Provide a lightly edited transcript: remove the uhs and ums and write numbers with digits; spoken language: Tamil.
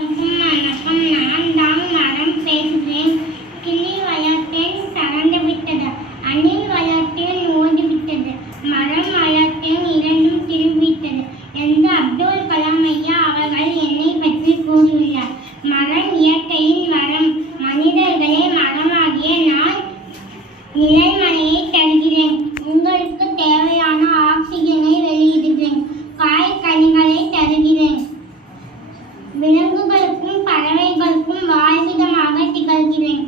வணக்கம், நான் தான் மரம் பேசுகிறேன். கிளி வளர்த்தேன், பறந்து விட்டது. அணில் வளர்த்தேன், ஓடிவிட்டது. மரம் வளர்த்தேன், இரண்டும் திரும்பிவிட்டது என்று அப்துல் கலாம் ஐயா அவர்கள் என்னை பற்றி கூறியுள்ளார். மரம் இயற்கையின் வரம். மனிதர்களே, மரமாகிய நான் நிழல்மழையை தருகிறேன். உங்களுக்கு தேவையான ஆக்சிஜனை வெளியிடுகிறேன். காய் கனிகளை தருகிறேன். விலங்குகளுக்கும் பறவைகளுக்கும் வாழ்விடமாக திகழ்கிறேன்.